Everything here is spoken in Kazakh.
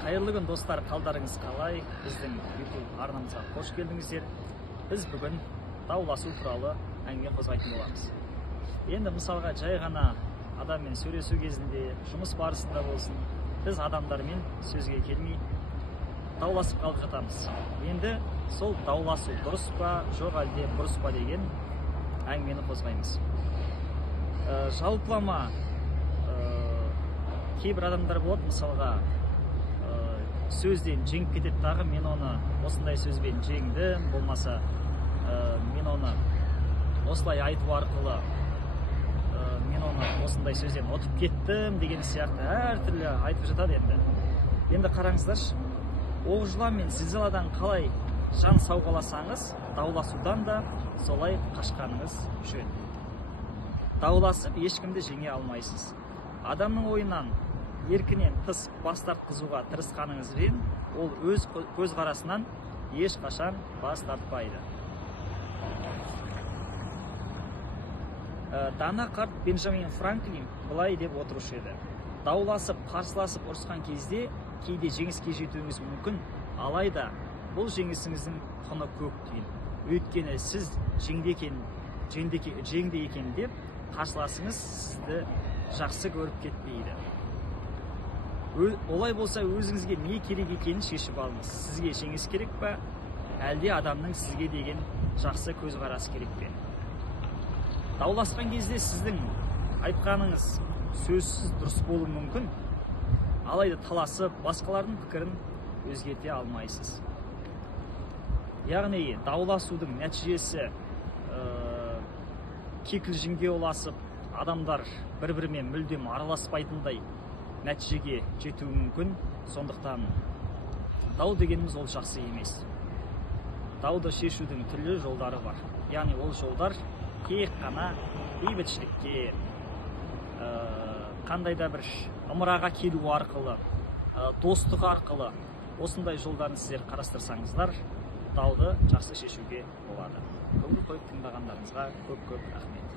Қайырлы күн достар, қалдарыңыз қалай? Біздің YouTube арнамызға қош келдіңіздер. Біз бүгін дауласу туралы әңгіме қозғайтын боламыз. Енді мысалға жай ғана адаммен сөйлесу кезінде, жұмыс барысында болсын, біз адамдармен сөзге келмей дауласып қалып жатамыз. Енді сол дауласу дұрыс па, жоқ әлде бұрыс па деген әңгімені қозғаймыз. Жалпылама кейбір адамдар болады, мысалға сөзден жеңіп кетеді дағы, мен оны осындай сөзбен жеңдім, болмаса мен оны осылай айту арқылы мен оны осындай сөзден ұтып кеттім деген сияқты әртүрлі айтып жатады. Енді қараңыздаршы, оқ мен зілзаладан қалай жан сауғаласаңыз, дауласудан да солай қашқаныңыз жөн. Дауласып ешкімді жеңе алмайсыз. Адамның ойынан еркінен тыс бас тартқызуға тырысқаныңызбен, ол өз көзқарасынан ешқашан бас тартпайды. Дана қарт Бенджамин Франклин былай деп отырушы еді: дауласып, қарсыласып ұрысқан кезде кейде жеңіске жетуіңіз мүмкін, алайда бұл жеңісіңіздің құны көп дейін. Өйткені сіз жеңді екен деп қарсыласыңыз сізді жақсы көріп кетпейді. Олай болса, өзіңізге не керек екенін шешіп алыңыз. Сізге жеңіс керек пе, әлде адамның сізге деген жақсы көзқарасы керек пе? Дауласқан кезде сіздің айтқаныңыз сөзсіз дұрыс болуы мүмкін, алайда таласып, басқалардың пікірін өзгерте алмайсыз. Яғни дауласудың нәтижесі кикілжіңге ұласып, адамдар бір-бірімен мүлдем араласпайтындай нәтижеге жетуі мүмкін. Сондықтан дау дегеніміз ол жақсы емес. Дауды шешудің түрлі жолдары бар. Яғни ол жолдар тек қана бейбітшілікке, қандай да бір ымыраға келу арқылы, достық арқылы, осындай жолдарын сіздер қарастырсаңыздар, дауды жақсы шешуге болады. Көңіл қойып тыңдағандарыңызға көп-көп рахмет.